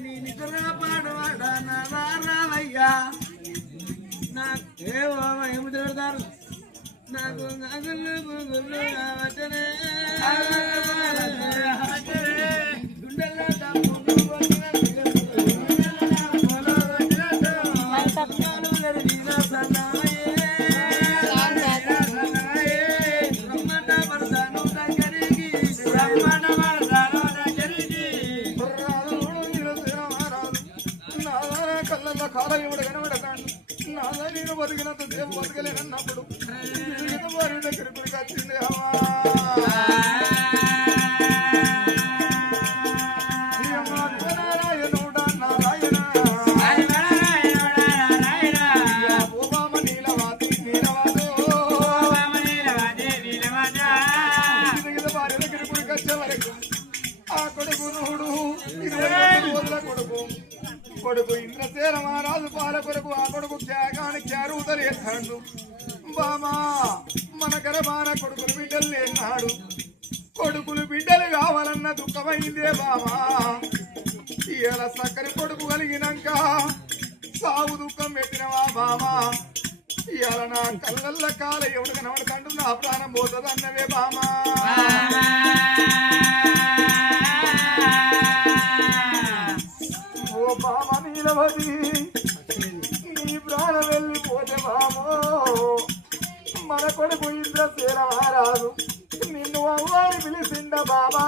నీ నిద్ర పాడవాడా రావయ్యా నాకేమో ఏమి తిడతారు నాకు నగుళ్ళు గుళ్ళు వచ్చనే కాలయుడు కనబడతాను నాదా నేను బతికినంత సేపు బతకలేనన్నప్పుడు వారి దగ్గరకు వచ్చింది నారాయణుడా నారాయణ ఓబామ నీలవాది నీలవాదో వారి దగ్గరకు వచ్చే వరకు ఆ కొడుకు నూడు వదల కొడుకు ఇంద్రసేన మహారాజు పాల కొడుకు ఆ కొడుకు త్యాగాన్ని త్యారుతలేస్తాడు బామా మన గర్భాన కొడుకులు బిడ్డలు లేనాడు కొడుకులు బిడ్డలు కావాలన్న దుఃఖమైందే బామా ఇలా సక్కని కొడుకు కలిగినాక సాగు దుఃఖం పెట్టినవా బామా ఇవాళ నా కళ్ళల్ల కాల ఎవడు కనబడతాడు నా ప్రాణం పోతుంది అన్నవే బామా ఓ బామ నీలవది నీ ప్రాణం వెళ్ళిపోతే బామో మన కొడుకు ఇంద్రసేన మహారాజు నిన్ను అవ్వని పిలిచిండ బామా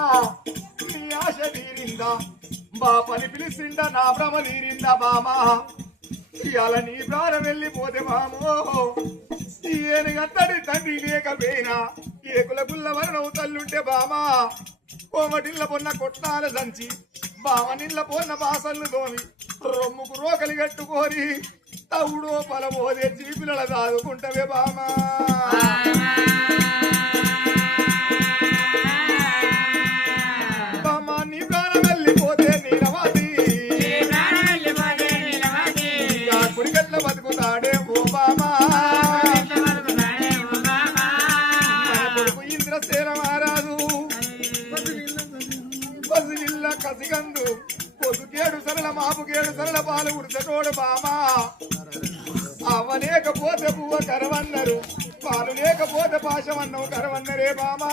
నీ ఆశ తీరిందా బాపని పిలిచిండ నా భ్రమ తీరిందా బామా ఇవాళ నీ ప్రాణం వెళ్ళిపోతే బామో ఏనుగంతటి తండ్రి లేకపోయినా ఏకుల గుల్ల వరణవు తల్లుంటే బామా కోమటిల్ల పొన్న కొట్టాల సంచి బావనిళ్ళ పోన్న బాసల్ని తోమి రొమ్ముకు రోకలి కట్టుకొని తవుడో పొలమోదే చీపిలల దాదుకుంటవే బామా బామా నీ ప్రాణం వెళ్ళిపోతే నీలవాది కుడిగట్ల బతుకుతాడే ఓ బామా కొడుకు ఇంద్రసేన మహారాజు పసిగిల్ల కసిగందు పొద్దుకేడు సరళ మాపుకేడు సరళ పాలు ఉడతోడు బామా అవ్వ లేకపోతే పువ్వ కరవన్నరు పాలు లేకపోతే పాశమన్నవు కరవన్నరే బామా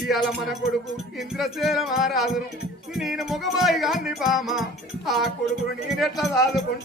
ఇవాళ మన కొడుకు ఇంద్రసేన మహారాజును నేను ముఖమాయి గాన్ని బామా ఆ కొడుకును నేనెట్లా దాదుకుంటా